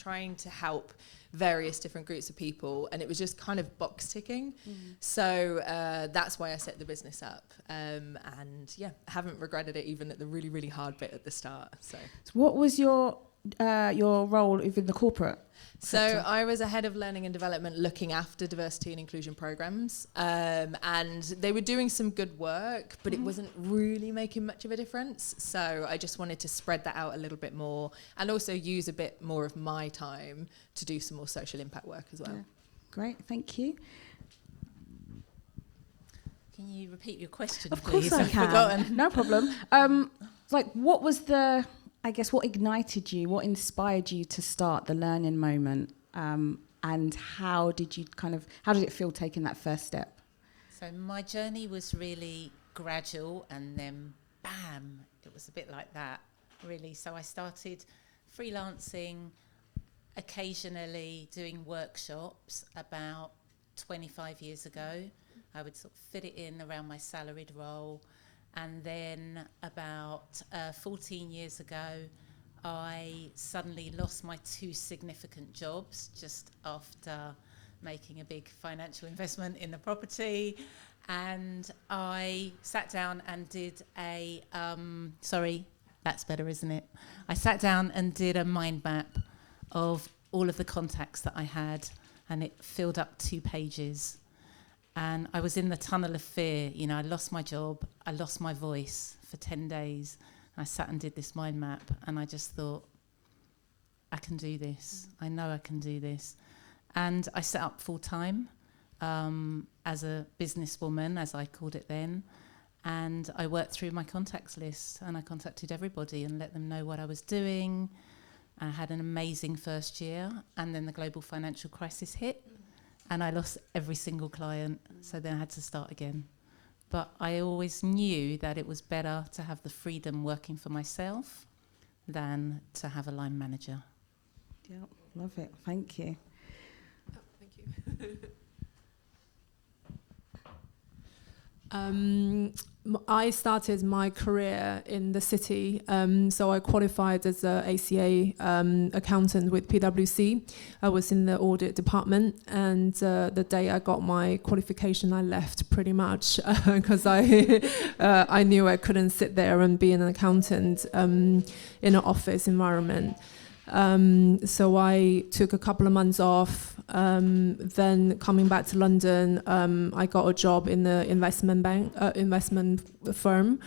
trying to help various different groups of people, and it was just kind of box ticking. So that's why I set the business up, and yeah, I haven't regretted it even at the really, really hard bit at the start. So what was your role within the corporate sector? So I was a head of learning and development looking after diversity and inclusion programs, and they were doing some good work, but it wasn't really making much of a difference. So I just wanted to spread that out a little bit more and also use a bit more of my time to do some more social impact work as well. Yeah. Great, thank you. Can you repeat your question, Of please? course I I've can. forgotten. No problem. What was what ignited you, what inspired you to start the Learning Moment, and how did it feel taking that first step? So my journey was really gradual, and then bam, it was a bit like that, really. So I started freelancing, occasionally doing workshops about 25 years ago. I would sort of fit it in around my salaried role. And then about 14 years ago, I suddenly lost my 2 significant jobs just after making a big financial investment in the property. And I sat down and did sorry, that's better, isn't it? I sat down and did a mind map of all of the contacts that I had, and it filled up 2 pages. And I was in the tunnel of fear. You know, I lost my job, I lost my voice for 10 days. I sat and did this mind map, and I just thought, I can do this. I know I can do this. And I set up full time as a businesswoman, as I called it then. And I worked through my contacts list, and I contacted everybody and let them know what I was doing. I had an amazing first year, and then the global financial crisis hit. And I lost every single client, so then I had to start again. But I always knew that it was better to have the freedom working for myself than to have a line manager. Yep, love it. Thank you. Oh, thank you. I started my career in the city, so I qualified as an ACA accountant with PwC. I was in the audit department, and the day I got my qualification, I left pretty much because I knew I couldn't sit there and be an accountant in an office environment. So I took a couple of months off. Then coming back to London, I got a job in the investment firm,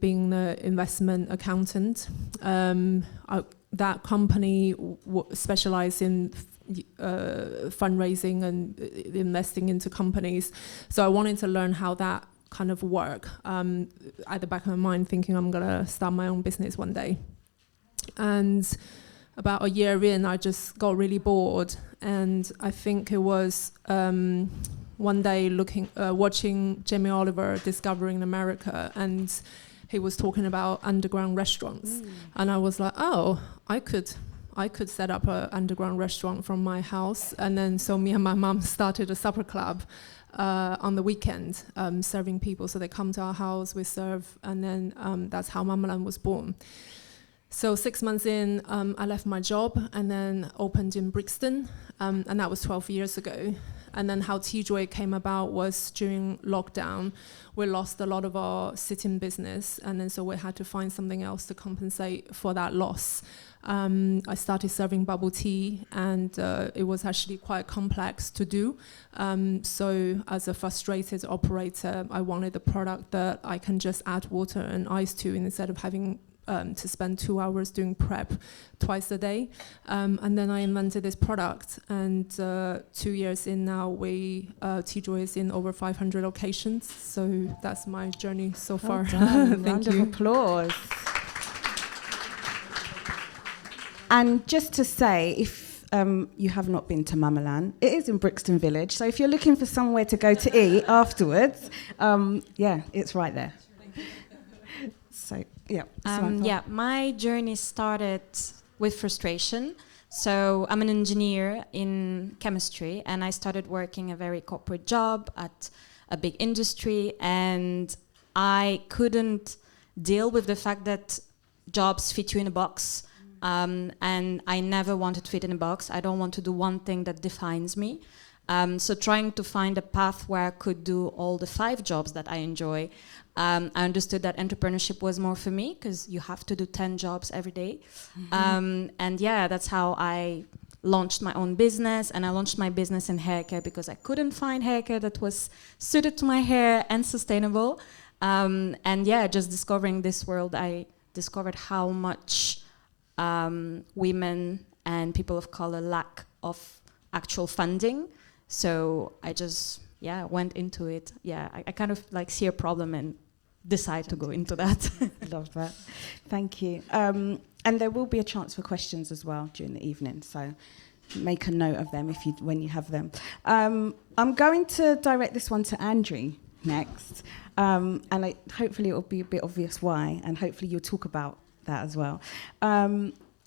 being the investment accountant. That company specialized in fundraising and investing into companies. So I wanted to learn how that kind of work. At the back of my mind, thinking I'm gonna start my own business one day. And about a year in, I just got really bored, and I think it was one day watching Jamie Oliver Discovering America, and he was talking about underground restaurants, and I was like, oh, I could set up an underground restaurant from my house. And then so me and my mum started a supper club on the weekend, serving people. So they come to our house, we serve, and then that's how Mamalan was born. So 6 months in, I left my job and then opened in Brixton, and that was 12 years ago. And then how Kidjo came about was during lockdown, we lost a lot of our sitting business, and then so we had to find something else to compensate for that loss. I started serving bubble tea, and it was actually quite complex to do. So as a frustrated operator, I wanted a product that I can just add water and ice to instead of having to spend 2 hours doing prep twice a day. And then I invented this product, and 2 years in now, Kidjo is in over 500 locations. So that's my journey so far. Thank Thank you. you. Round of applause. And just to say, if you have not been to Mamalan, it is in Brixton Village. So if you're looking for somewhere to go to eat afterwards, it's right there. So, yeah. Yeah, my journey started with frustration. So I'm an engineer in chemistry, and I started working a very corporate job at a big industry, and I couldn't deal with the fact that jobs fit you in a box And I never wanted to fit in a box. I don't want to do one thing that defines me. So trying to find a path where I could do all the 5 jobs that I enjoy, I understood that entrepreneurship was more for me, because you have to do 10 jobs every day. And yeah, that's how I launched my own business. And I launched my business in hair care because I couldn't find hair care that was suited to my hair and sustainable. And yeah, just discovering this world, I discovered how much women and people of color lack of actual funding. So I just, went into it. Yeah, I kind of like see a problem and decide to go into that. Love that. Thank you. And there will be a chance for questions as well during the evening, so make a note of them when you have them. I'm going to direct this one to Andry next, and hopefully it will be a bit obvious why, and hopefully you'll talk about that as well.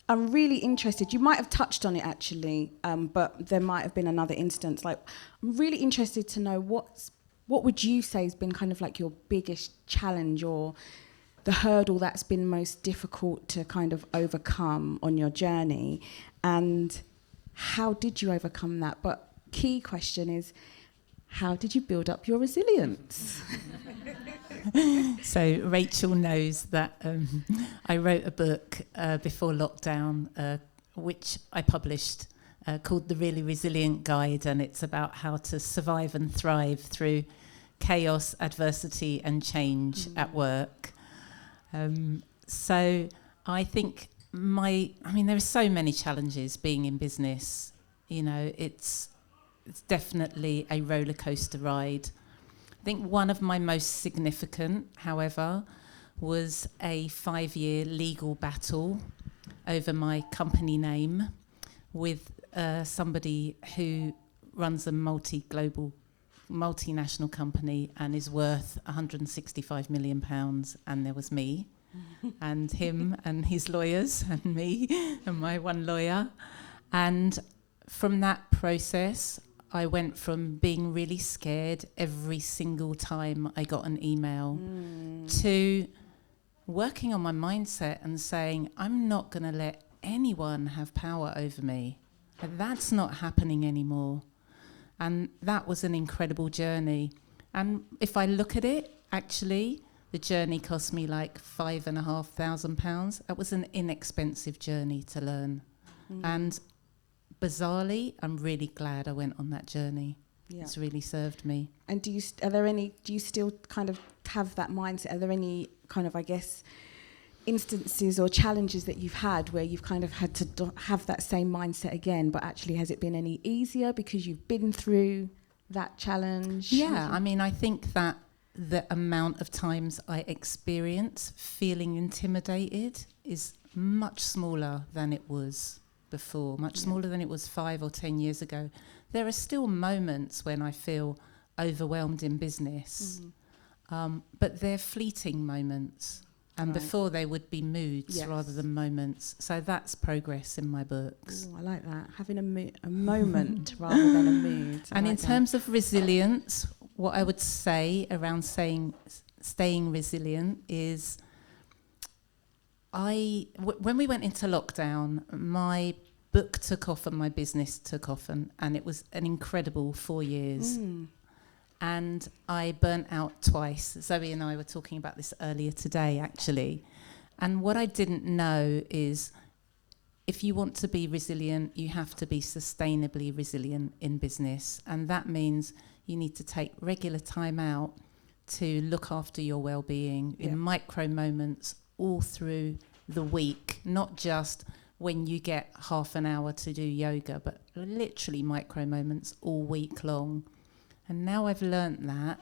I'm really interested. You might have touched on it actually, but there might have been another instance. Like, I'm really interested to know what would you say has been kind of like your biggest challenge or the hurdle that's been most difficult to kind of overcome on your journey, and how did you overcome that? But key question is, how did you build up your resilience? So Rachael knows that I wrote a book before lockdown, which I published, called The Really Resilient Guide, and it's about how to survive and thrive through chaos, adversity and change at work. So I think there are so many challenges being in business. You know, it's definitely a roller coaster ride. I think one of my most significant, however, was a 5-year legal battle over my company name with somebody who runs a multinational company and is worth £165 million, and there was me and him and his lawyers and me and my one lawyer. And from that process, I went from being really scared every single time I got an email to working on my mindset and saying, I'm not going to let anyone have power over me. That's not happening anymore. And that was an incredible journey. And if I look at it, actually, the journey cost me like £5,500. That was an inexpensive journey to learn. And bizarrely, I'm really glad I went on that journey. Yeah. It's really served me. And do you still kind of have that mindset? Are there any kind of, I guess, instances or challenges that you've had where you've kind of had to have that same mindset again, but actually has it been any easier because you've been through that challenge? Yeah, I think that the amount of times I experience feeling intimidated is much smaller than it was before, much smaller than it was 5 or 10 years ago. There are still moments when I feel overwhelmed in business, but they're fleeting moments. And before they would be moods rather than moments. So that's progress in my books. Ooh, I like that. Having a moment rather than a mood. And in terms of resilience, what I would say around staying resilient is when we went into lockdown, my book took off and my business took off, and it was an incredible 4 years. And I burnt out twice. Zoe and I were talking about this earlier today, actually. And what I didn't know is if you want to be resilient, you have to be sustainably resilient in business. And that means you need to take regular time out to look after your well-being in micro moments all through the week, not just when you get half an hour to do yoga, but literally micro moments all week long. And now I've learnt that,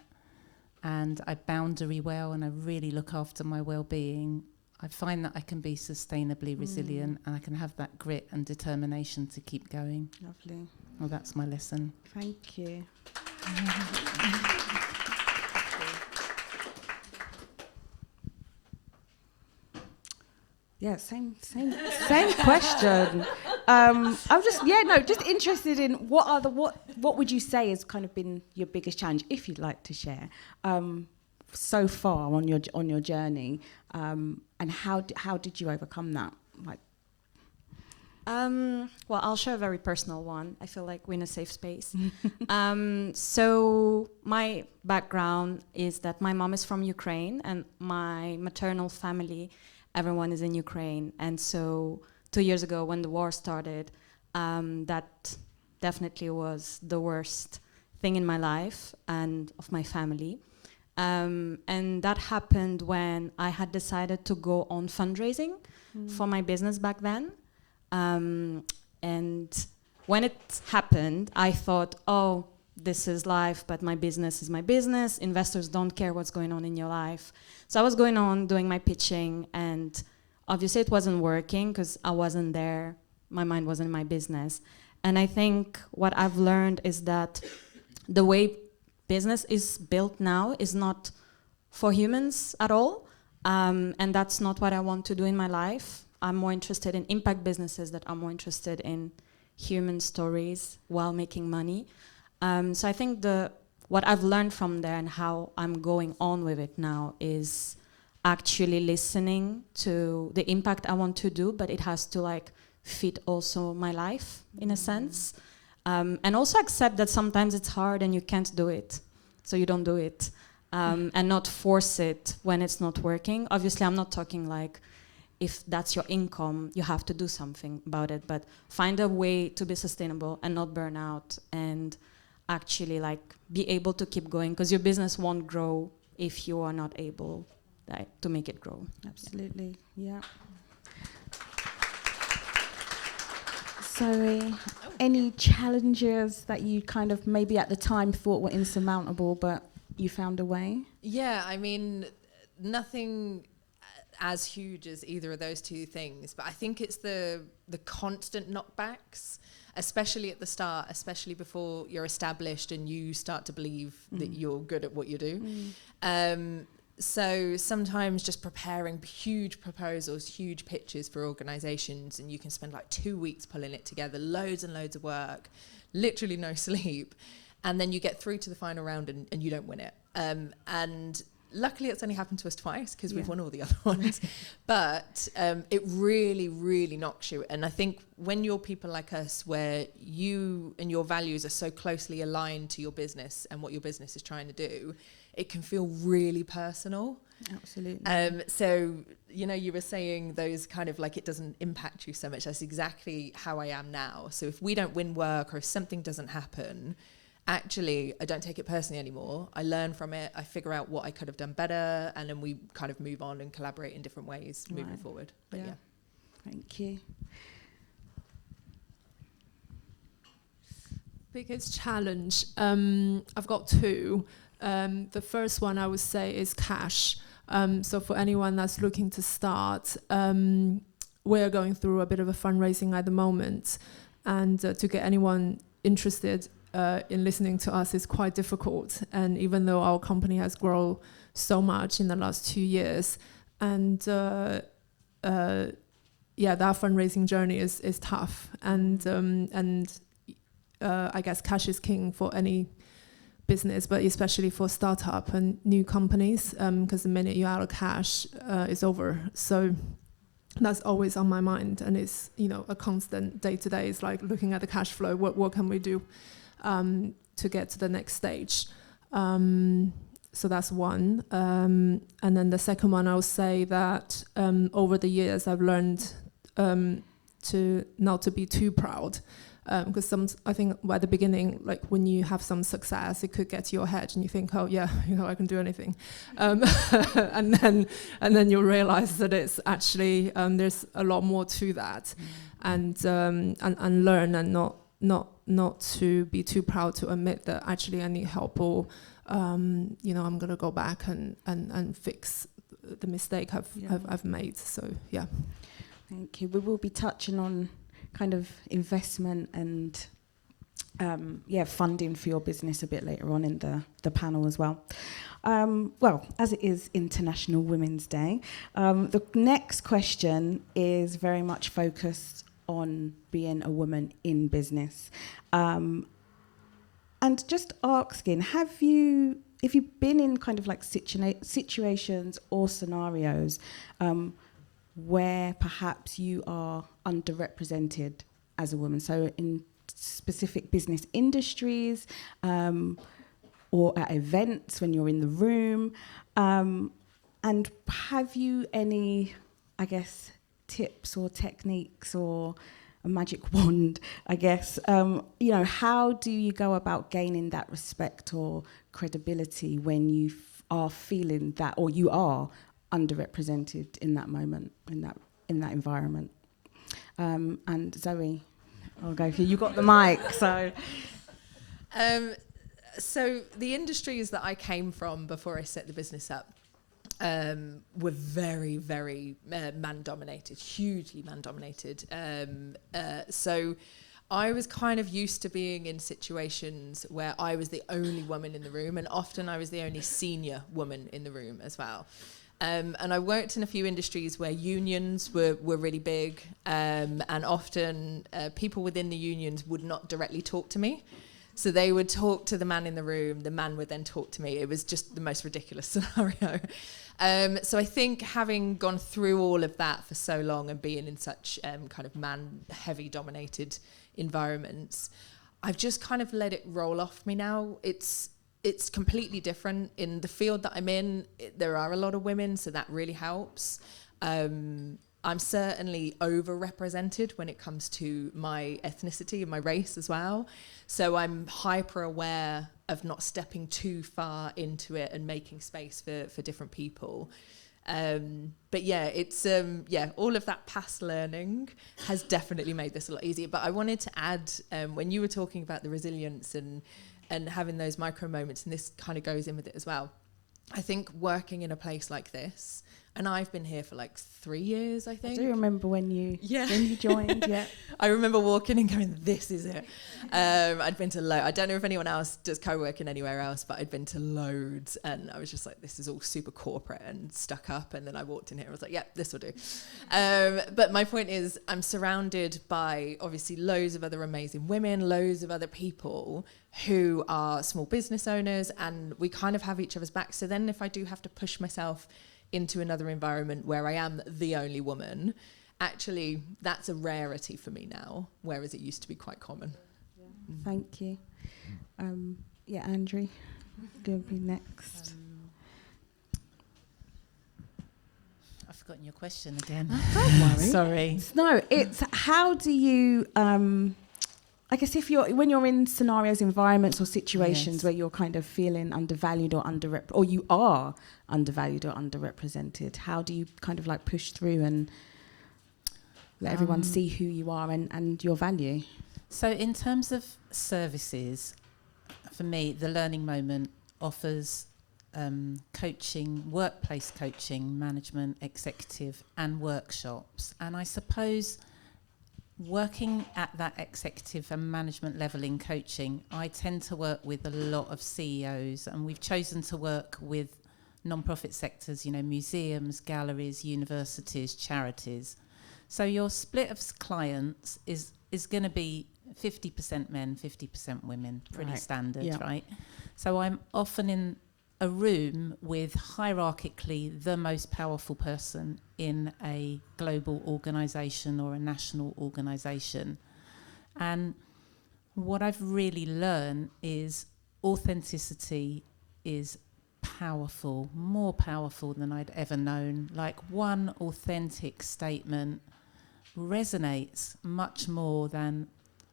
and I boundary well, and I really look after my well-being. I find that I can be sustainably resilient, and I can have that grit and determination to keep going. Lovely. Well, that's my lesson. Thank you. Yeah, same question. I'm just interested in what would you say has kind of been your biggest challenge, if you'd like to share, so far on your journey, and how did you overcome that? Like, Well, I'll share a very personal one. I feel like we're in a safe space. So my background is that my mom is from Ukraine and my maternal family, everyone is in Ukraine. And so 2 years ago when the war started, that definitely was the worst thing in my life and of my family. And that happened when I had decided to go on fundraising for my business back then. And when it happened, I thought, oh, this is life, but my business is my business. Investors don't care what's going on in your life. So I was going on doing my pitching, and obviously it wasn't working because I wasn't there. My mind wasn't in my business. And I think what I've learned is that the way business is built now is not for humans at all. And that's not what I want to do in my life. I'm more interested in impact businesses that are more interested in human stories while making money. So I think what I've learned from there and how I'm going on with it now is actually listening to the impact I want to do, but it has to like fit also my life in a sense. And also accept that sometimes it's hard and you can't do it, so you don't do it. And not force it when it's not working. Obviously, I'm not talking like if that's your income, you have to do something about it, but find a way to be sustainable and not burn out and actually like be able to keep going, because your business won't grow if you are not able to make it grow. Absolutely, yeah. So, any challenges that you kind of maybe at the time thought were insurmountable, but you found a way? Yeah, I mean, nothing as huge as either of those two things, but I think it's the constant knockbacks, especially at the start, especially before you're established and you start to believe that you're good at what you do. So sometimes just preparing huge proposals, huge pitches for organizations, and you can spend like 2 weeks pulling it together, loads and loads of work, literally no sleep, and then you get through to the final round and you don't win it. And luckily it's only happened to us twice because we've won all the other ones. But it really, really knocks you. And I think when you're people like us, where you and your values are so closely aligned to your business and what your business is trying to do, it can feel really personal. Absolutely. So, you know, you were saying those kind of like it doesn't impact you so much. That's exactly how I am now. So if we don't win work or if something doesn't happen, actually, I don't take it personally anymore. I learn from it. I figure out what I could have done better, and then we kind of move on and collaborate in different ways moving forward. But yeah. Thank you. Biggest challenge, I've got two. The first one I would say is cash. So for anyone that's looking to start, we're going through a bit of a fundraising at the moment, and to get anyone interested in listening to us is quite difficult. And even though our company has grown so much in the last 2 years, and that fundraising journey is tough. And I guess cash is king for any business, but especially for startup and new companies, because the minute you're out of cash, it's over. So that's always on my mind, and it's, you know, a constant day to day. It's like looking at the cash flow. What can we do to get to the next stage? So that's one. And then the second one, I would say that over the years, I've learned to not to be too proud. Because I think at the beginning, like when you have some success, it could get to your head and you think, oh yeah, you know, I can do anything. And then you'll realize that it's actually, there's a lot more to that. And learn and not to be too proud to admit that actually I need help, or, you know, I'm going to go back and fix the mistake I've made. So, yeah. Thank you. We will be touching on kind of investment and funding for your business a bit later on in the panel as well. Well, as it is International Women's Day, the next question is very much focused on being a woman in business. And just asking, have you been in kind of like situations or scenarios where perhaps you are underrepresented as a woman. So in specific business industries, or at events when you're in the room. And have you any, I guess, tips or techniques or a magic wand, I guess? How do you go about gaining that respect or credibility when you are feeling that, or you are underrepresented in that moment, in that environment? And Zoe, I'll go for you. You got the mic, so. So the industries that I came from before I set the business up were very, very man-dominated, hugely man-dominated. So I was kind of used to being in situations where I was the only woman in the room, and often I was the only senior woman in the room as well. And I worked in a few industries where unions were really big, and often people within the unions would not directly talk to me. So they would talk to the man in the room, the man would then talk to me. It was just the most ridiculous scenario. So I think having gone through all of that for so long and being in such kind of man-heavy dominated environments, I've just kind of let it roll off me now. It's completely different. In the field that I'm in, there are a lot of women, so that really helps. I'm certainly overrepresented when it comes to my ethnicity and my race as well. So I'm hyper aware of not stepping too far into it and making space for different people. But yeah, it's all of that past learning has definitely made this a lot easier. But I wanted to add, when you were talking about the resilience and having those micro moments, and this kind of goes in with it as well, I think working in a place like this, and I've been here for like 3 years, I think. I do remember when you joined, yeah. I remember walking and going, this is it. I'd been to I don't know if anyone else does co-working anywhere else, but I'd been to loads, and I was just like, this is all super corporate and stuck up. And then I walked in here and I was like, yeah, this will do. But my point is, I'm surrounded by obviously loads of other amazing women, loads of other people who are small business owners, and we kind of have each other's backs. So then if I do have to push myself into another environment where I am the only woman, actually that's a rarity for me now, whereas it used to be quite common. Thank you. Andry, going to be next. I've forgotten your question again. Don't worry. Sorry. No, it's how do you, I guess when you're in scenarios, environments or situations where you're kind of feeling undervalued or or you are undervalued or underrepresented, how do you kind of like push through and let everyone see who you are and your value? So in terms of services, for me, the Learning Moment offers coaching, workplace coaching, management, executive and workshops. And I suppose working at that executive and management level in coaching, I tend to work with a lot of CEOs, and we've chosen to work with non-profit sectors, museums, galleries, universities, charities. So your split of clients is going to be 50% men, 50% women, pretty standard, right? So I'm often in a room with hierarchically the most powerful person in a global organisation or a national organisation. And what I've really learned is authenticity is powerful, more powerful than I'd ever known. Like one authentic statement resonates much more than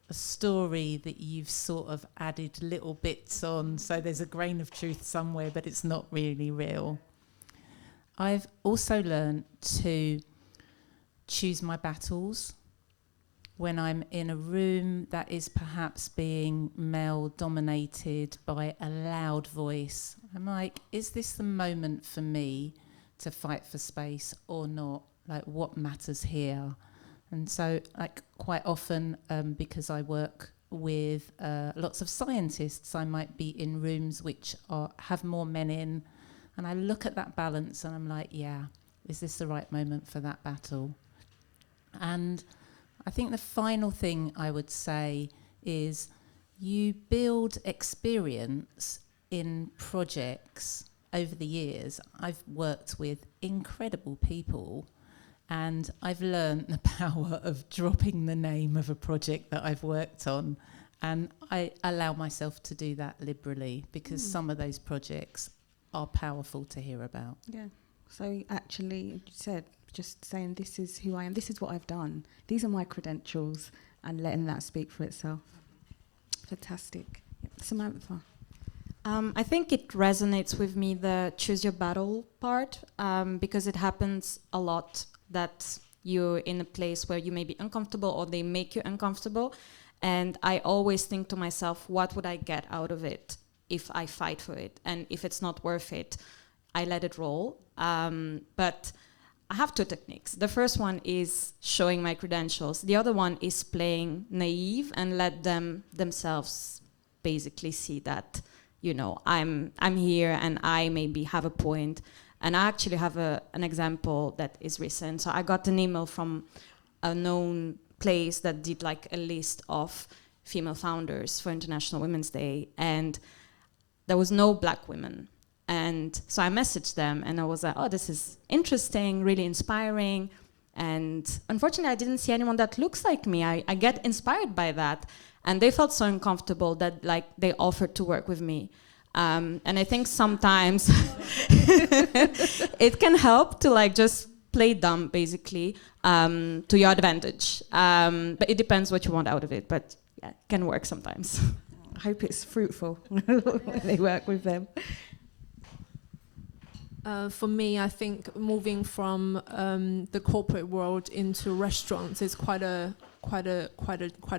a story that you've sort of added little bits on, so there's a grain of truth somewhere, but it's not really real. I've also learned to choose my battles. When I'm in a room that is perhaps being male-dominated by a loud voice, I'm like, is this the moment for me to fight for space or not? Like, what matters here? And so, like, quite often, because I work with lots of scientists, I might be in rooms which have more men in, and I look at that balance and I'm like, yeah, is this the right moment for that battle? And I think the final thing I would say is you build experience in projects over the years. I've worked with incredible people And I've learned the power of dropping the name of a project that I've worked on. And I allow myself to do that liberally because some of those projects are powerful to hear about. Yeah. So actually, you said, just saying, this is who I am, this is what I've done, these are my credentials, and letting that speak for itself. Fantastic. Samantha. I think it resonates with me, the choose your battle part, because it happens a lot that you're in a place where you may be uncomfortable or they make you uncomfortable. And I always think to myself, what would I get out of it if I fight for it? And if it's not worth it, I let it roll. But I have two techniques. The first one is showing my credentials. The other one is playing naive and let them themselves basically see that, you know, I'm here and I maybe have a point. And I actually have an example that is recent. So I got an email from a known place that did like a list of female founders for International Women's Day, and there was no black women. And so I messaged them and I was like, oh, this is interesting, really inspiring. And unfortunately, I didn't see anyone that looks like me. I get inspired by that. And they felt so uncomfortable that like they offered to work with me. And I think sometimes it can help to like just play dumb, basically, to your advantage. But it depends what you want out of it. But yeah, it can work sometimes. I hope it's fruitful when they work with them. For me, I think moving from the corporate world into restaurants is quite a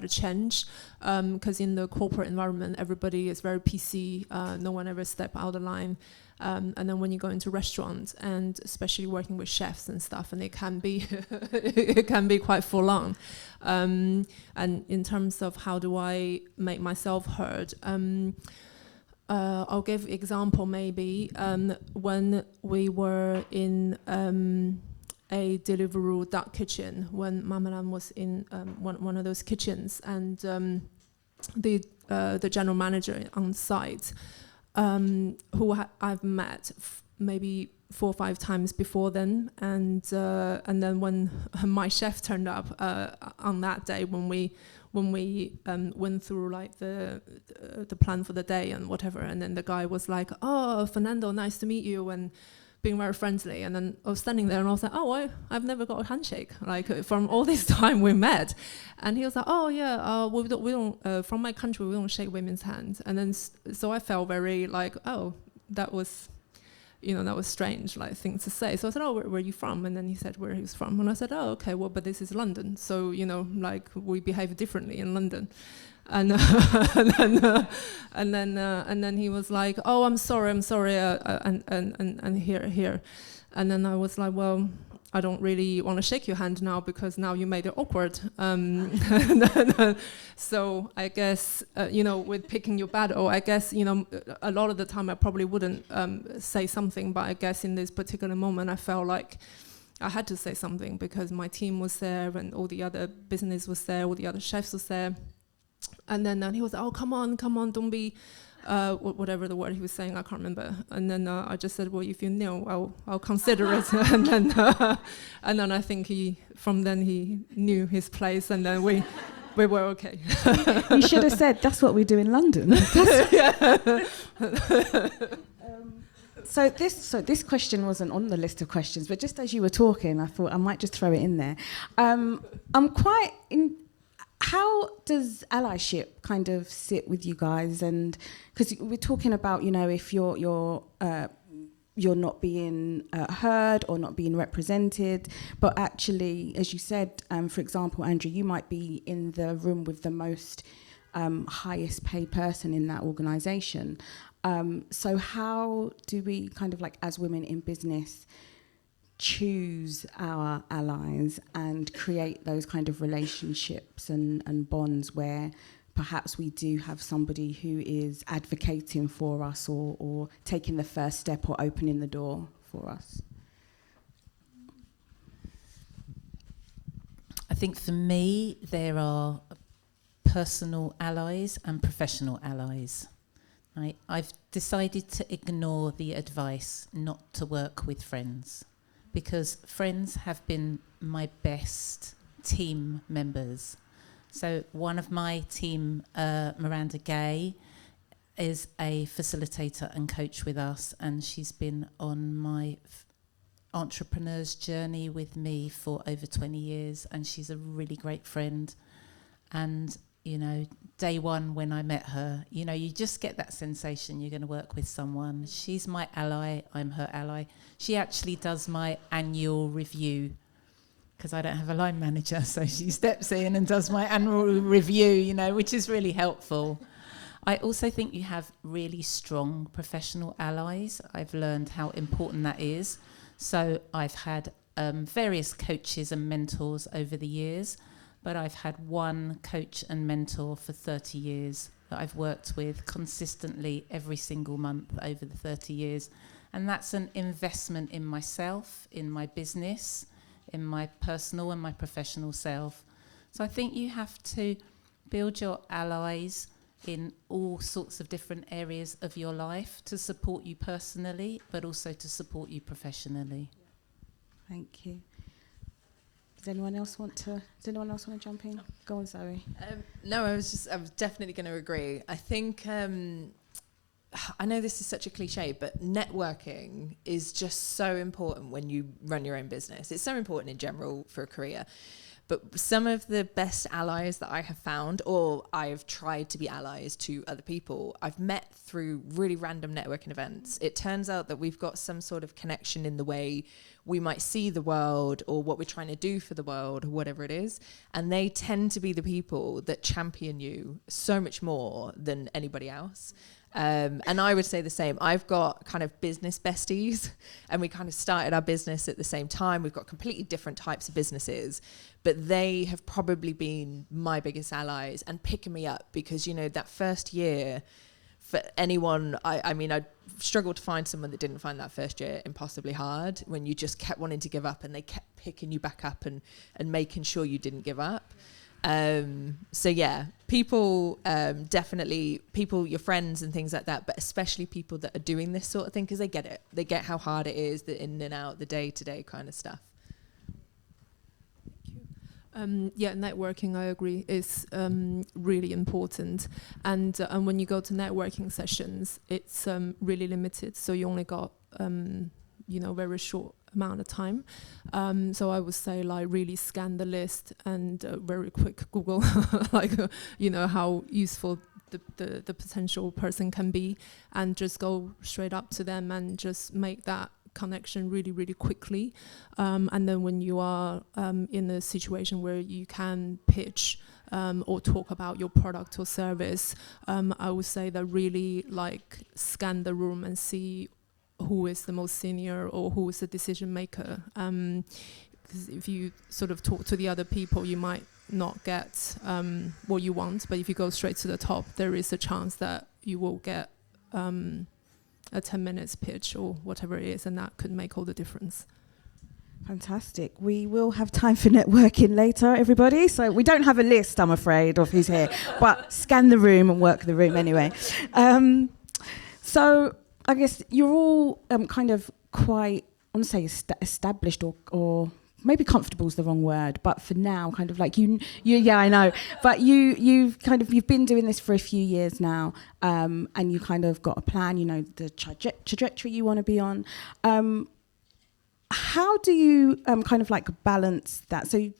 change, because in the corporate environment, everybody is very PC. No one ever step out of line. And then when you go into restaurants, and especially working with chefs and stuff, and it can be it can be quite full on. And in terms of how do I make myself heard, I'll give example maybe when we were in a Deliveroo dark kitchen, when Mamalan was in one of those kitchens, and the general manager on site, who I've met maybe 4 or 5 times before then, and then when my chef turned up on that day, when we went through like the plan for the day and whatever, and then the guy was like, oh, Fernando, nice to meet you, and being very friendly. And then I was standing there and I was like, oh, I've never got a handshake, like from all this time we met. And he was like, oh yeah, we don't from my country we don't shake women's hands. And then so I felt very like, oh, that was, you know, that was strange, like thing to say. So I said, oh, where are you from? And then he said where he was from. And I said, oh, okay, well, but this is London. So, you know, like we behave differently in London. And and then he was like, oh, I'm sorry, and here. And then I was like, well, I don't really want to shake your hand now because now you made it awkward. So I guess, you know, with picking your battle, I guess, you know, a lot of the time I probably wouldn't say something, but I guess in this particular moment I felt like I had to say something because my team was there and all the other business was there, all the other chefs was there. And then he was like, oh, come on, don't be, whatever the word he was saying, I can't remember. And then I just said, well, if you know, I'll consider it. And then I think from then he knew his place, and then we were okay. You should have said, that's what we do in London. So this question wasn't on the list of questions, but just as you were talking, I thought I might just throw it in there. I'm quite how does allyship kind of sit with you guys? And because we're talking about, you know, if you're not being heard or not being represented, but actually, as you said, for example, Andrew, you might be in the room with the most highest paid person in that organisation. So how do we kind of like, as women in business, choose our allies and create those kind of relationships and bonds where perhaps we do have somebody who is advocating for us or taking the first step or opening the door for us? I think for me, there are personal allies and professional allies. Right? I've decided to ignore the advice not to work with friends, because friends have been my best team members. So one of my team, Miranda Gay, is a facilitator and coach with us, and she's been on my entrepreneur's journey with me for over 20 years, and she's a really great friend. And you know, day one when I met her, you know, you just get that sensation you're going to work with someone. She's my ally, I'm her ally. She actually does my annual review because I don't have a line manager, so she steps in and does my annual review, you know, which is really helpful. I also think you have really strong professional allies. I've learned how important that is. So I've had various coaches and mentors over the years, but I've had one coach and mentor for 30 years that I've worked with consistently every single month over the 30 years. And that's an investment in myself, in my business, in my personal and my professional self. So I think you have to build your allies in all sorts of different areas of your life to support you personally, but also to support you professionally. Thank you. Does anyone else want to jump in? Go on, Zoe. No, I was definitely going to agree. I think, I know this is such a cliche, but networking is just so important when you run your own business. It's so important in general for a career. But some of the best allies that I have found, or I've tried to be allies to other people, I've met through really random networking events. It turns out that we've got some sort of connection in the way we might see the world or what we're trying to do for the world or whatever it is. And they tend to be the people that champion you so much more than anybody else. And I would say the same. I've got kind of business besties, and we kind of started our business at the same time. We've got completely different types of businesses, but they have probably been my biggest allies and picking me up because, you know, that first year for anyone, I mean, I struggled to find someone that didn't find that first year impossibly hard when you just kept wanting to give up and they kept picking you back up and making sure you didn't give up. So yeah, people, definitely people, your friends and things like that, but especially people that are doing this sort of thing, because they get it. They get how hard it is, the in and out, the day-to-day kind of stuff. Yeah, networking, I agree, is really important. And when you go to networking sessions, it's really limited. So you only got, you know, very short amount of time. So I would say, like, really scan the list and very quick Google, like, you know, how useful the potential person can be, and just go straight up to them and just make that connection really, really quickly. And then when you are in a situation where you can pitch or talk about your product or service, I would say that really, like, scan the room and see who is the most senior or who is the decision maker. Because if you sort of talk to the other people, you might not get what you want, but if you go straight to the top, there is a chance that you will get a 10 minutes pitch or whatever it is, and that could make all the difference. Fantastic. We will have time for networking later, everybody. So we don't have a list, I'm afraid, of who's here, but scan the room and work the room anyway. So I guess you're all kind of quite, I want to say established or maybe comfortable is the wrong word, but for now, kind of like you yeah, I know. But you've been doing this for a few years now, and you kind of got a plan, you know, the trajectory you want to be on. How do you kind of like balance that? So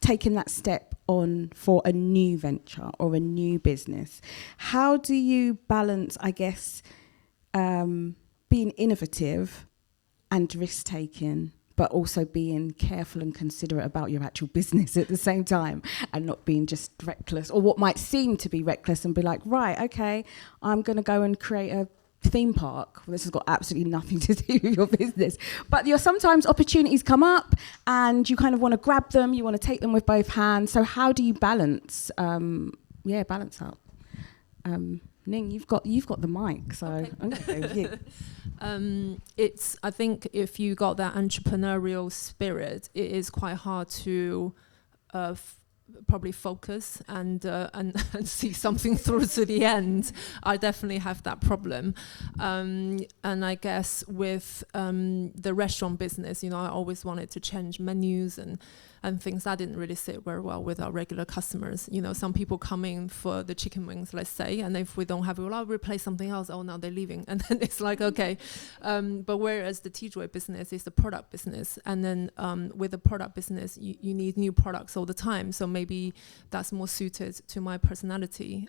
taking that step on for a new venture or a new business, how do you balance, I guess, being innovative and risk-taking, but also being careful and considerate about your actual business at the same time, and not being just reckless, or what might seem to be reckless, and be like, right, okay, I'm going to go and create a theme park. Well, this has got absolutely nothing to do with your business. But sometimes opportunities come up and you kind of want to grab them, you want to take them with both hands. So how do you balance balance out? Ning, you've got the mic, so okay. I'm going to go with you. I think if you got that entrepreneurial spirit, it is quite hard to probably focus and see something through to the end. I definitely have that problem. And I guess with the restaurant business, you know, I always wanted to change menus and things that didn't really sit very well with our regular customers. You know, some people come in for the chicken wings, let's say, and if we don't have it, well, I'll replace something else. Oh, now they're leaving. And then it's like, okay. But whereas the TJoy business is a product business, and then with the product business, you need new products all the time. So maybe that's more suited to my personality.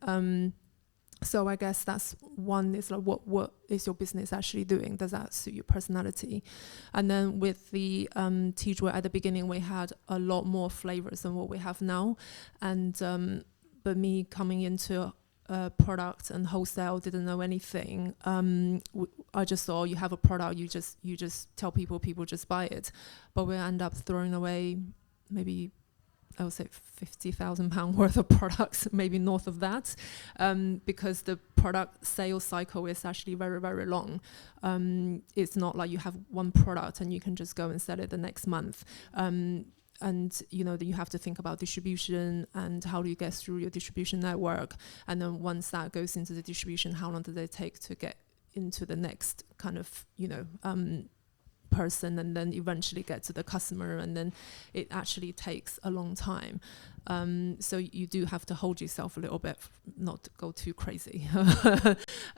So I guess that's one, is like, what is your business actually doing? Does that suit your personality? And then with the TJoy at the beginning, we had a lot more flavors than what we have now. And but me coming into product and wholesale, didn't know anything. I just thought, you have a product, you just tell people just buy it. But we end up throwing away maybe, I would say, £50,000 worth of products, maybe north of that, because the product sales cycle is actually very, very long. It's not like you have one product and you can just go and sell it the next month. And you know, you have to think about distribution and how do you get through your distribution network. And then once that goes into the distribution, how long does it take to get into the next kind of, you know, person, and then eventually get to the customer, and then it actually takes a long time. So you do have to hold yourself a little bit, not to go too crazy.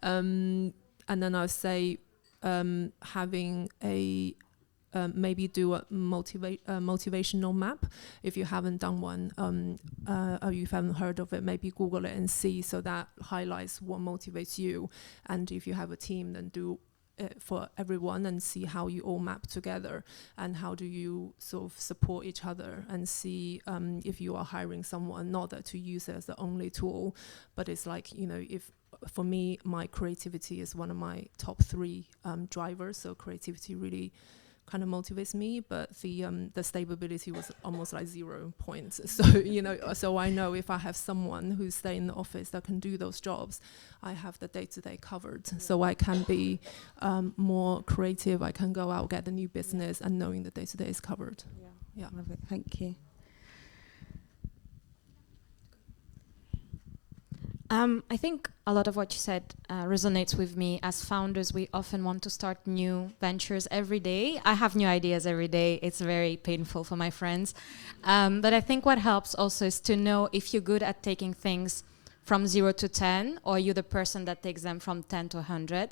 And then I'd say having a maybe do a motivational map. If you haven't done one, or you haven't heard of it, maybe Google it and see. So that highlights what motivates you. And if you have a team, then do for everyone and see how you all map together, and how do you sort of support each other, and see if you are hiring someone, not that to use it as the only tool, but it's like, you know, if for me, my creativity is one of my top 3 drivers. So creativity really kind of motivates me, but the stability was almost like 0 points. So, you know, so I know if I have someone who's staying in the office that can do those jobs, I have the day-to-day covered. So I can be more creative. I can go out, get the new business, and knowing the day-to-day is covered. Yeah. Love it. Thank you. I think a lot of what you said resonates with me. As founders, we often want to start new ventures every day. I have new ideas every day. It's very painful for my friends. But I think what helps also is to know if you're good at taking things from 0 to 10, or you're the person that takes them from 10 to 100.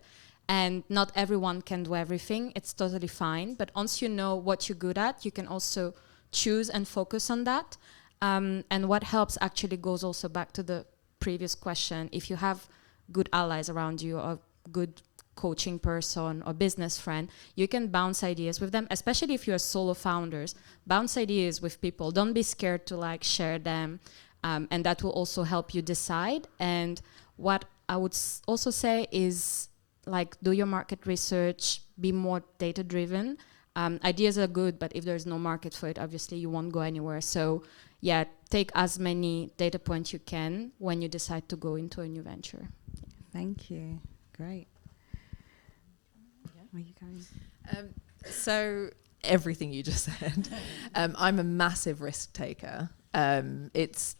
And not everyone can do everything. It's totally fine. But once you know what you're good at, you can also choose and focus on that. And what helps actually goes also back to the previous question. If you have good allies around you, or good coaching person or business friend, you can bounce ideas with them, especially if you're solo founders. Bounce ideas with people. Don't be scared to like share them, and that will also help you decide. And what I would also say is like, do your market research, be more data driven. Ideas are good, but if there's no market for it, obviously you won't go anywhere. So yeah, take as many data points you can when you decide to go into a new venture. Thank you. Great. Where are you going? So everything you just said. I'm a massive risk taker. It's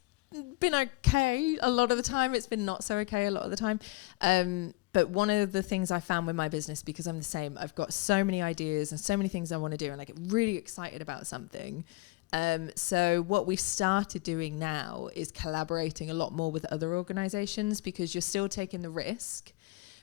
been okay a lot of the time. It's been not so okay a lot of the time. But one of the things I found with my business, because I'm the same, I've got so many ideas and so many things I want to do, and I get really excited about something. So what we've started doing now is collaborating a lot more with other organizations, because you're still taking the risk,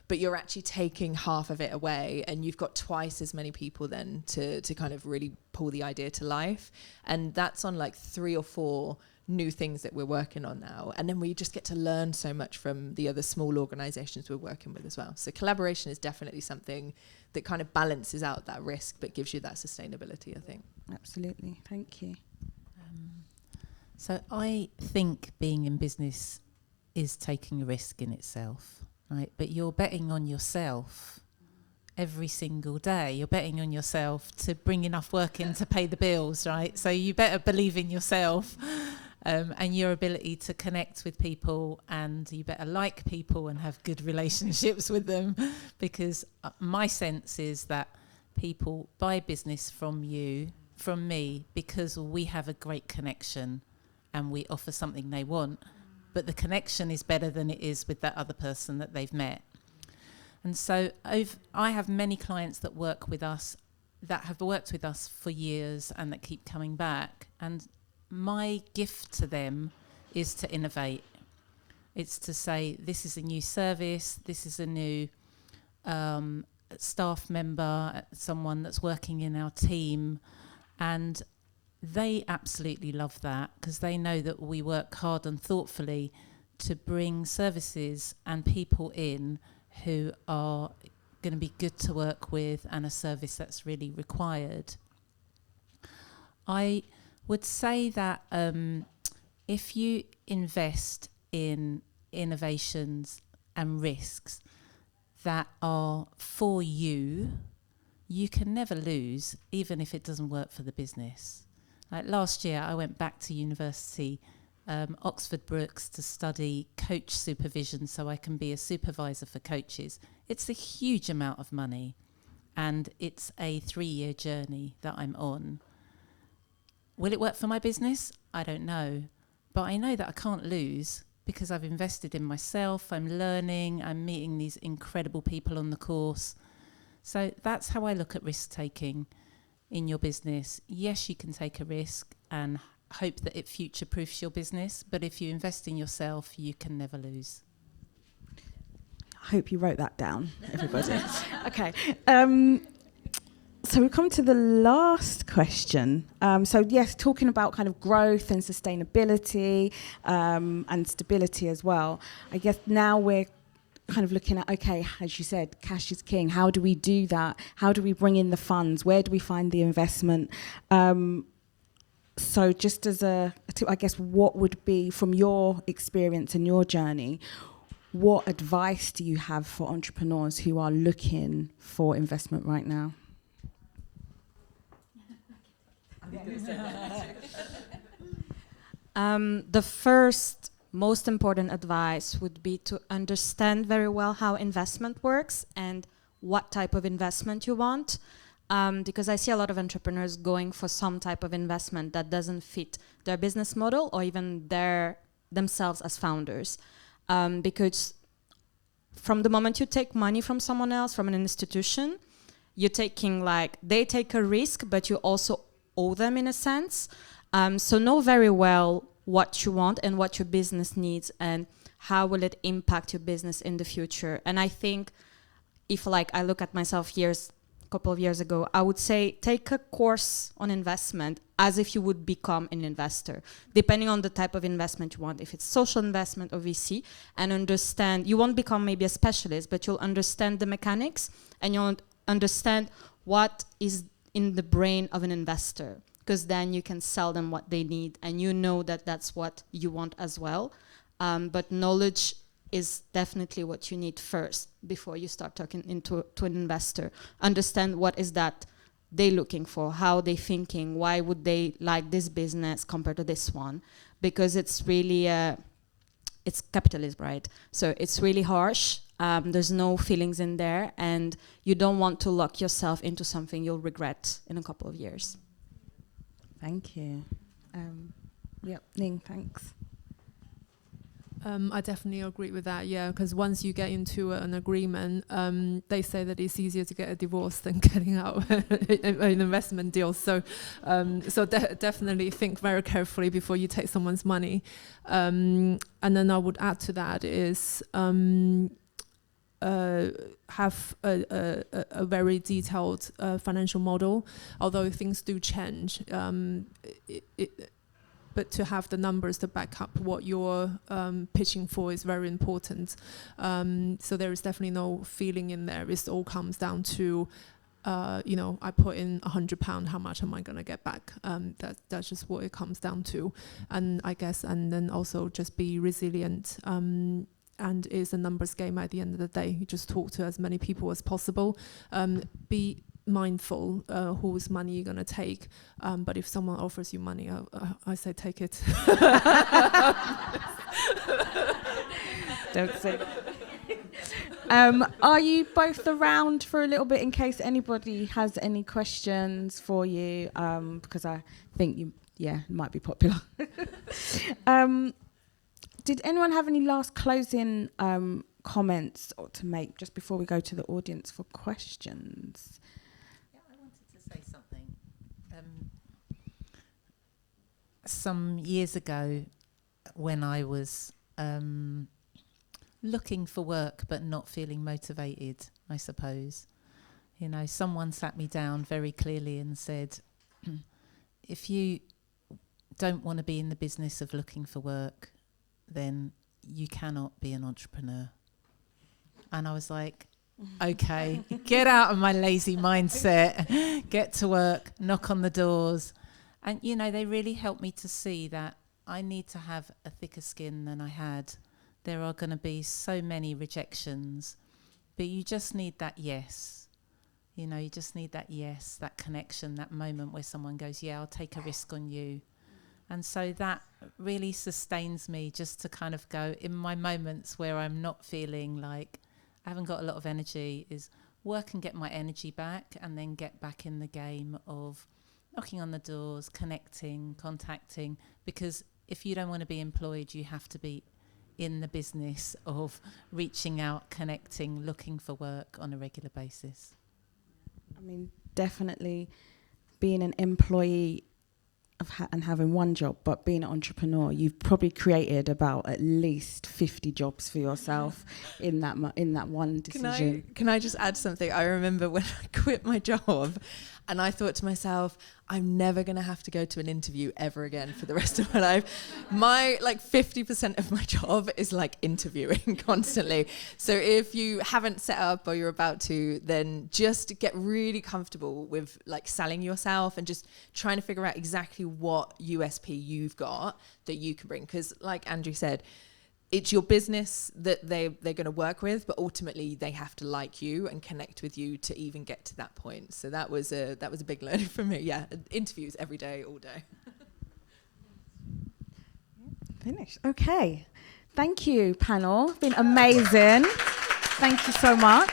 but you're actually taking half of it away, and you've got twice as many people then to kind of really pull the idea to life. And that's on like 3 or 4 new things that we're working on now. And then we just get to learn so much from the other small organizations we're working with as well. So collaboration is definitely something that kind of balances out that risk, but gives you that sustainability, I think. Absolutely. Thank you. So I think being in business is taking a risk in itself, right? But you're betting on yourself every single day. You're betting on yourself to bring enough work in to pay the bills, right? So you better believe in yourself and your ability to connect with people, and you better like people and have good relationships with them, because my sense is that people buy business from you, from me, because we have a great connection and we offer something they want, but the connection is better than it is with that other person that they've met. And so I have many clients that work with us, that have worked with us for years and that keep coming back. And my gift to them is to innovate. It's to say, this is a new service, this is a new staff member, someone that's working in our team, and they absolutely love that because they know that we work hard and thoughtfully to bring services and people in who are going to be good to work with and a service that's really required. I would say that if you invest in innovations and risks that are for you, you can never lose, even if it doesn't work for the business. Like last year, I went back to university, Oxford Brookes, to study coach supervision so I can be a supervisor for coaches. It's a huge amount of money, and it's a 3-year journey that I'm on. Will it work for my business? I don't know. But I know that I can't lose because I've invested in myself, I'm learning, I'm meeting these incredible people on the course. So that's how I look at risk-taking in your business. Yes, you can take a risk and hope that it future-proofs your business, but if you invest in yourself, you can never lose. I hope you wrote that down, everybody. Okay. So we come to the last question. So yes, talking about kind of growth and sustainability and stability as well. I guess now we're kind of looking at, okay, as you said, cash is king. How do we do that? How do we bring in the funds? Where do we find the investment? So just as I guess, what would be, from your experience and your journey, what advice do you have for entrepreneurs who are looking for investment right now? The first most important advice would be to understand very well how investment works and what type of investment you want. Because I see a lot of entrepreneurs going for some type of investment that doesn't fit their business model or even themselves as founders. Because from the moment you take money from someone else, from an institution, you're taking, like, they take a risk, but you also owe them in a sense. So know very well what you want and what your business needs and how will it impact your business in the future. And I think if, like, I look at myself a couple of years ago, I would say take a course on investment as if you would become an investor, depending on the type of investment you want, if it's social investment or VC, and understand, you won't become maybe a specialist, but you'll understand the mechanics and you'll understand what is in the brain of an investor, because then you can sell them what they need and you know that that's what you want as well. But knowledge is definitely what you need first before you start talking to an investor. Understand what is that they looking for, how they thinking, why would they like this business compared to this one, because it's really it's capitalism, right? So it's really harsh. There's no feelings in there, and you don't want to lock yourself into something you'll regret in a couple of years. Thank you. Yep, Ning, thanks. I definitely agree with that, yeah, because once you get into an agreement, they say that it's easier to get a divorce than getting out an investment deal. So definitely think very carefully before you take someone's money. And then I would add to that is have a very detailed financial model, although things do change. But to have the numbers to back up what you're pitching for is very important. So there is definitely no feeling in there. It all comes down to, I put in £100, how much am I going to get back? That's just what it comes down to. And I guess, and then also just be resilient. And it's a numbers game at the end of the day. You just talk to as many people as possible. Be mindful whose money you're going to take, but if someone offers you money, I say take it. Don't say that. Are you both around for a little bit in case anybody has any questions for you? Because I think it might be popular. Did anyone have any last closing comments or to make just before we go to the audience for questions? Yeah, I wanted to say something. Some years ago, when I was looking for work but not feeling motivated, I suppose, you know, someone sat me down very clearly and said, if you don't want to be in the business of looking for work, then you cannot be an entrepreneur. And I was like, okay, get out of my lazy mindset, get to work, knock on the doors. And, you know, they really helped me to see that I need to have a thicker skin than I had. There are going to be so many rejections, but you just need that yes. You know, you just need that yes, that connection, that moment where someone goes, yeah, I'll take a risk on you. And so that really sustains me, just to kind of go in my moments where I'm not feeling like I haven't got a lot of energy, is work and get my energy back, and then get back in the game of knocking on the doors, connecting, contacting. Because if you don't want to be employed, you have to be in the business of reaching out, connecting, looking for work on a regular basis. I mean, definitely being an employee and having one job, but being an entrepreneur, you've probably created about at least 50 jobs for yourself in that one decision. Can I just add something? I remember when I quit my job and I thought to myself, I'm never going to have to go to an interview ever again for the rest of my life. My 50% of my job is interviewing constantly. So if you haven't set up or you're about to, then just get really comfortable with selling yourself and just trying to figure out exactly what USP you've got that you can bring. Because like Andrew said, it's your business that they're going to work with, but ultimately they have to like you and connect with you to even get to that point. So that was a big learning for me. Yeah, interviews every day, all day. Finished. Okay. Thank you, panel. It's been amazing. Thank you so much.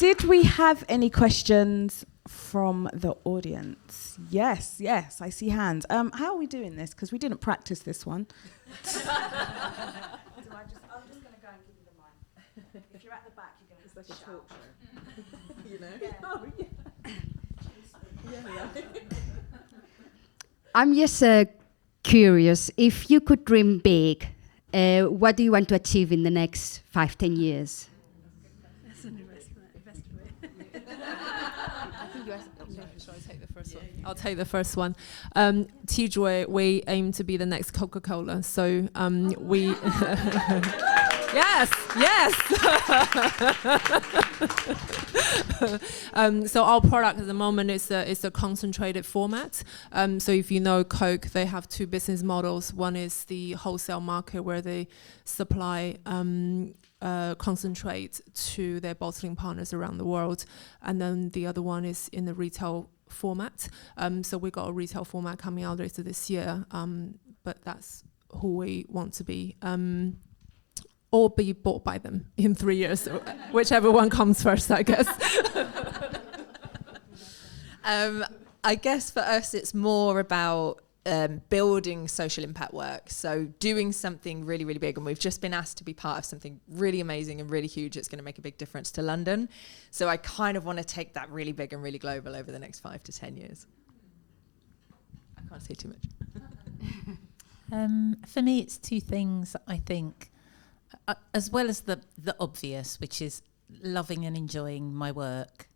Did we have any questions from the audience? Yes, I see hands. How are we doing this? Because we didn't practice this one. I'm just going to go and give you the mic. If you're at the back, you're going to talk show. You know? Yeah. Oh, yeah. I'm just curious, if you could dream big, what do you want to achieve in the next 5-10 years? That's an investment. I'll take the first one. Tjoy, we aim to be the next Coca-Cola. So we... Yes. So our product at the moment is a concentrated format. So if you know Coke, they have two business models. One is the wholesale market where they supply concentrate to their bottling partners around the world, and then the other one is in the retail format. So we got a retail format coming out later this year, but that's who we want to be. Or be bought by them in 3 years, so whichever one comes first, I guess. I guess for us, it's more about building social impact work. So doing something really, really big. And we've just been asked to be part of something really amazing and really huge. It's going to make a big difference to London. So I kind of want to take that really big and really global over the next 5 to 10 years. I can't say too much. For me, it's two things, I think. As well as the obvious, which is loving and enjoying my work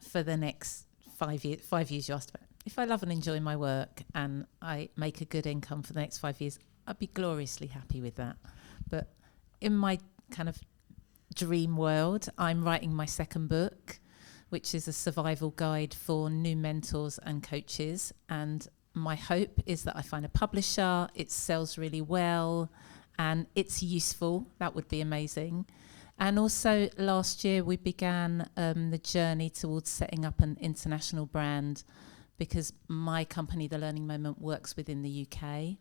for the next 5 years. 5 years you asked about. If I love and enjoy my work and I make a good income for the next 5 years, I'd be gloriously happy with that. But in my kind of dream world, I'm writing my second book, which is a survival guide for new mentors and coaches. And my hope is that I find a publisher, it sells really well, and it's useful. That would be amazing. And also last year we began the journey towards setting up an international brand, because my company, The Learning Moment, works within the UK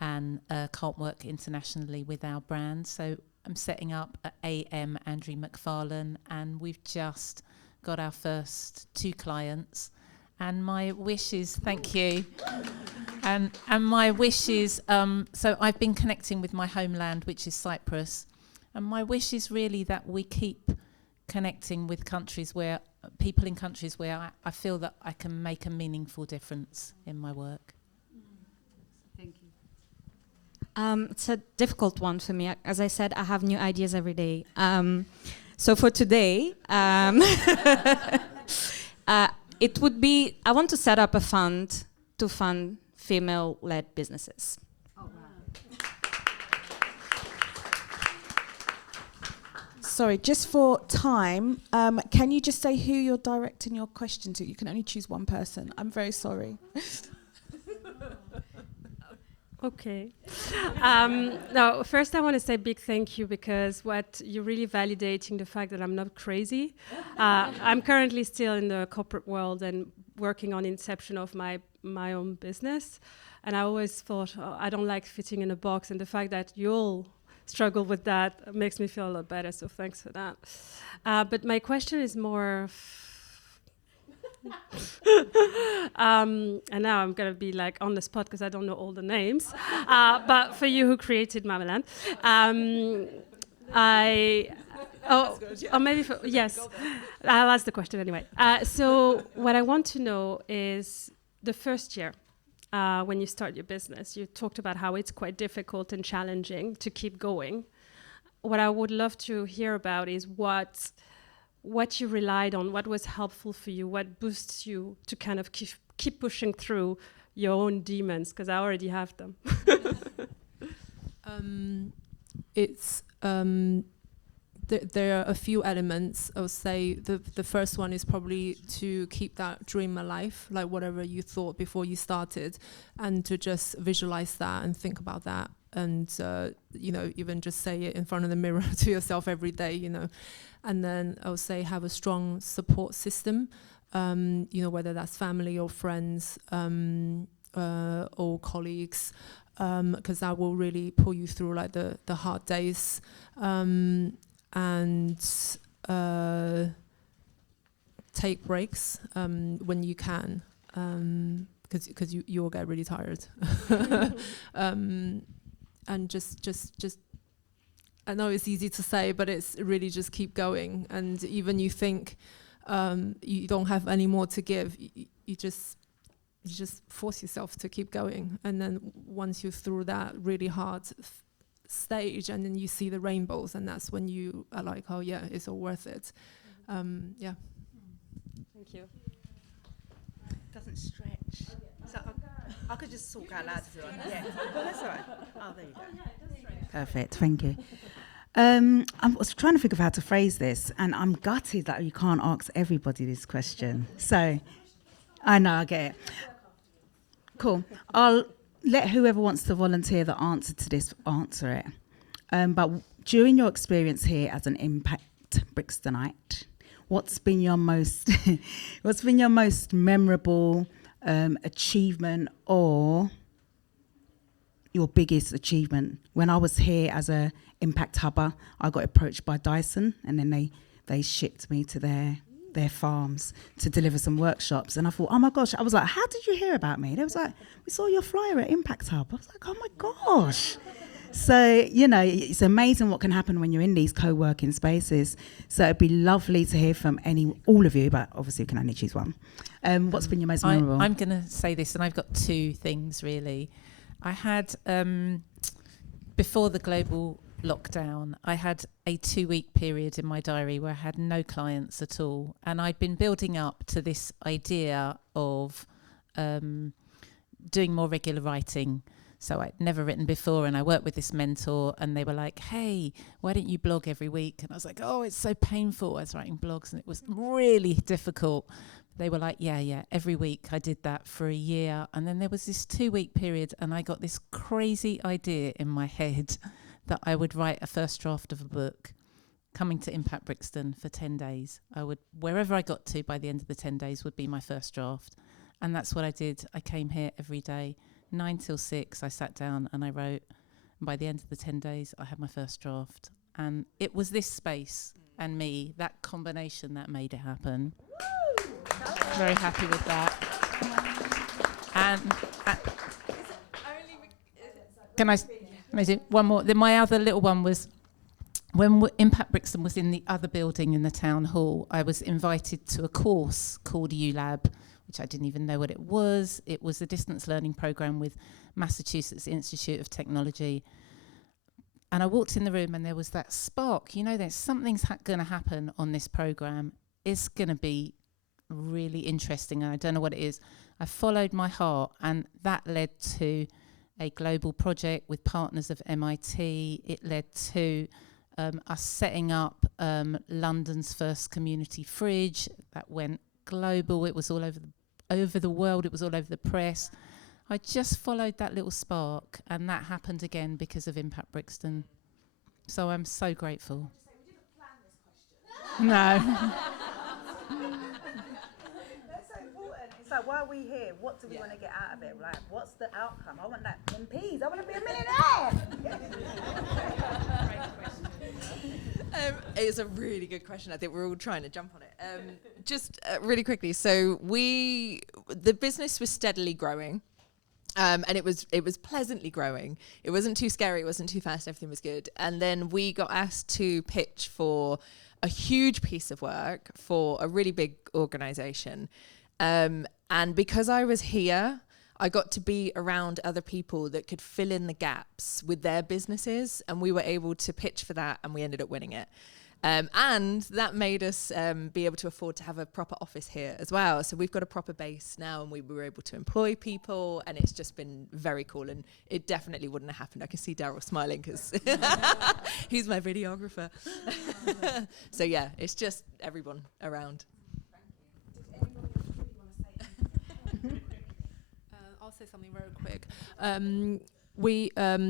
and can't work internationally with our brand. So I'm setting up AM Andry McFarlane, and we've just got our first 2 clients. And my wish is, thank you. And my wish is, so I've been connecting with my homeland, which is Cyprus. And my wish is really that we keep connecting with countries where, people in countries where I feel that I can make a meaningful difference in my work. Thank you. It's a difficult one for me. As I said, I have new ideas every day. So for today, it would be, I want to set up a fund to fund female-led businesses. Oh, wow. Sorry, just for time, can you just say who you're directing your question to? You can only choose one person. I'm very sorry. Okay. No, first I want to say a big thank you, because what you're really validating the fact that I'm not crazy. I'm currently still in the corporate world and working on inception of my own business. And I always thought, I don't like fitting in a box. And the fact that you all struggle with that makes me feel a lot better. So thanks for that. But my question is more... and now I'm going to be like on the spot because I don't know all the names. But for you who created Mamalan, or maybe yes, I'll ask the question anyway. So what I want to know is the first year when you start your business, you talked about how it's quite difficult and challenging to keep going. What I would love to hear about is what you relied on, what was helpful for you, what boosts you to kind of keep pushing through your own demons, because I already have them. There are a few elements. I would say the first one is probably to keep that dream alive, like whatever you thought before you started, and to just visualize that and think about that, and even just say it in front of the mirror to yourself every day, And then I would say have a strong support system, whether that's family or friends or colleagues, because that will really pull you through like the hard days. And take breaks when you can, because you'll get really tired. And just I know it's easy to say, but it's really just keep going. And even you think you don't have any more to give, you just force yourself to keep going. And then once you're through that really hard stage, and then you see the rainbows, and that's when you are like, oh yeah, it's all worth it. Yeah. Thank you. Doesn't stretch. So I could just talk out loud if you want. Yeah, that's all right. Oh, there you go. Perfect. Thank you. I was trying to think of how to phrase this, and I'm gutted that you can't ask everybody this question. So, I know, I get it. Cool. I'll let whoever wants to volunteer the answer to this answer it. But during your experience here as an Impact Brixtonite, what's been your most memorable achievement or your biggest achievement? When I was here as a Impact Hubber, I got approached by Dyson, and then they shipped me to their farms to deliver some workshops. And I thought, oh my gosh, I was like, how did you hear about me? They was like, we saw your flyer at Impact Hub. I was like, oh my gosh. So, it's amazing what can happen when you're in these co-working spaces. So it'd be lovely to hear from all of you, but obviously you can only choose one. What's been your most memorable? I'm going to say this, and I've got two things really. I had, before the global lockdown, I had a 2-week period in my diary where I had no clients at all, and I'd been building up to this idea of doing more regular writing. So I'd never written before, and I worked with this mentor, and they were like, hey, why don't you blog every week? And I was like, oh, it's so painful. I was writing blogs, and it was really difficult. They were like, yeah, every week. I did that for a year, and then there was this 2-week period, and I got this crazy idea in my head that I would write a first draft of a book, coming to Impact Brixton for 10 days. I would, wherever I got to by the end of the 10 days would be my first draft. And that's what I did. I came here every day, 9 till 6, I sat down and I wrote. And by the end of the 10 days, I had my first draft. And it was this space and me, that combination that made it happen. Very happy with that. And can I do one more? Then my other little one was when Impact Brixton was in the other building in the town hall. I was invited to a course called ULab, which I didn't even know what it was. It was a distance learning program with Massachusetts Institute of Technology. And I walked in the room and there was that spark. You know, there's something's going to happen on this program. It's going to be really interesting. And I don't know what it is. I followed my heart, and that led to a global project with partners of MIT. It led to us setting up London's first community fridge that went global. It was all over the world. It was all over the press. I just followed that little spark, and that happened again because of Impact Brixton. So I'm so grateful. No. That's so important. It's like, why are we here? What do we want to get out of it? Like, what's the outcome? I want that MPs. I want to be a millionaire. It's a really good question. I think we're all trying to jump on it. Just really quickly. So the business was steadily growing. And it was pleasantly growing. It wasn't too scary. It wasn't too fast. Everything was good. And then we got asked to pitch for a huge piece of work for a really big organization. And because I was here, I got to be around other people that could fill in the gaps with their businesses. And we were able to pitch for that, and we ended up winning it. And that made us be able to afford to have a proper office here as well. So we've got a proper base now, and we were able to employ people, and it's just been very cool. And it definitely wouldn't have happened. I can see Daryl smiling because he's my videographer. So yeah, it's just everyone around. I'll say something very quick.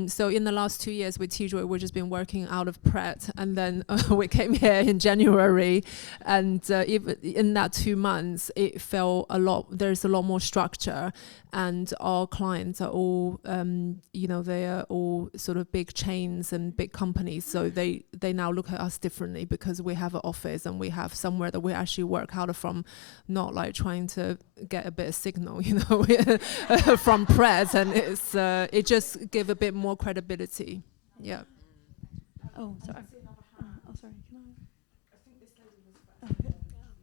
So in the last 2 years with Kidjo, we've just been working out of Pret, and then we came here in January, and in that 2 months, it felt there's a lot more structure, and our clients are all, they are all sort of big chains and big companies, so they now look at us differently because we have an office and we have somewhere that we actually work out of from, not like trying to get a bit of signal, from Pret, and it just give a bit more credibility. Yeah. Oh, sorry. Sorry.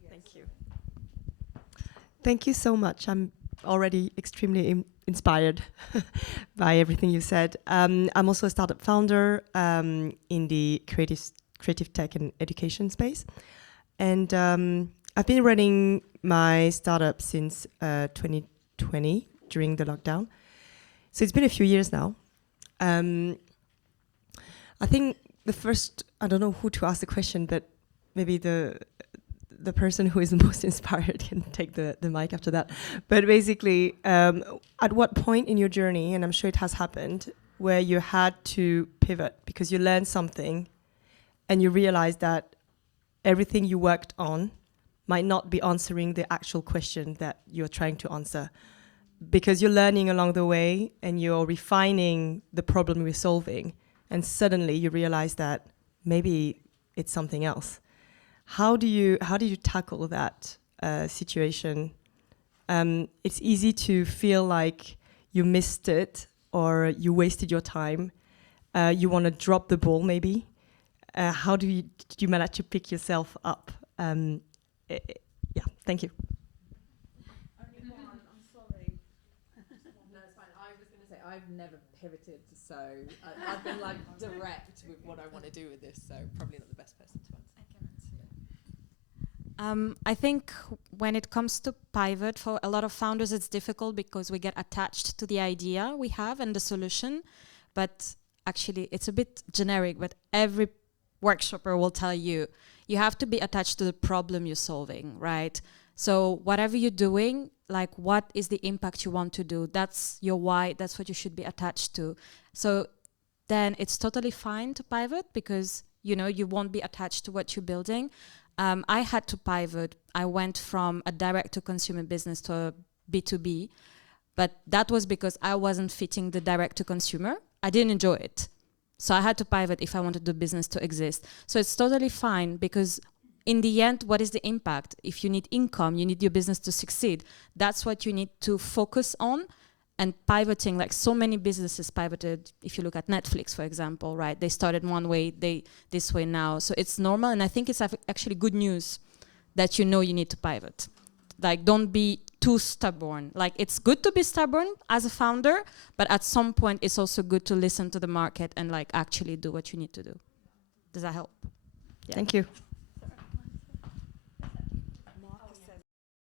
Thank you. Thank you so much. I'm already extremely inspired by everything you said. I'm also a startup founder in the creative tech and education space, and I've been running my startup since 2020 during the lockdown. So it's been a few years now. I think I don't know who to ask the question, but maybe the person who is the most inspired can take the mic after that. But basically, at what point in your journey, and I'm sure it has happened, where you had to pivot because you learned something and you realized that everything you worked on might not be answering the actual question that you're trying to answer, because you're learning along the way and you're refining the problem you're solving, and suddenly you realize that maybe it's something else. How do you tackle that situation? It's easy to feel like you missed it or you wasted your time. You want to drop the ball maybe. How did you manage to pick yourself up? Thank you. I've never pivoted, so I've been like direct with what I want to do with this, so probably not the best person to answer. I think when it comes to pivot, for a lot of founders it's difficult because we get attached to the idea we have and the solution, but actually it's a bit generic, but every workshopper will tell you have to be attached to the problem you're solving, right? So whatever you're doing, like what is the impact you want to do? That's your why, that's what you should be attached to. So then it's totally fine to pivot because, you won't be attached to what you're building. I had to pivot. I went from a direct-to-consumer business to a B2B, but that was because I wasn't fitting the direct-to-consumer. I didn't enjoy it. So I had to pivot if I wanted the business to exist. So it's totally fine because in the end, what is the impact? If you need income, you need your business to succeed. That's what you need to focus on. And pivoting, like so many businesses pivoted. If you look at Netflix, for example, right? They started one way, this way now. So it's normal, and I think it's actually good news that you know you need to pivot. Like, don't be too stubborn. Like, it's good to be stubborn as a founder, but at some point, it's also good to listen to the market and like actually do what you need to do. Does that help? Thank you.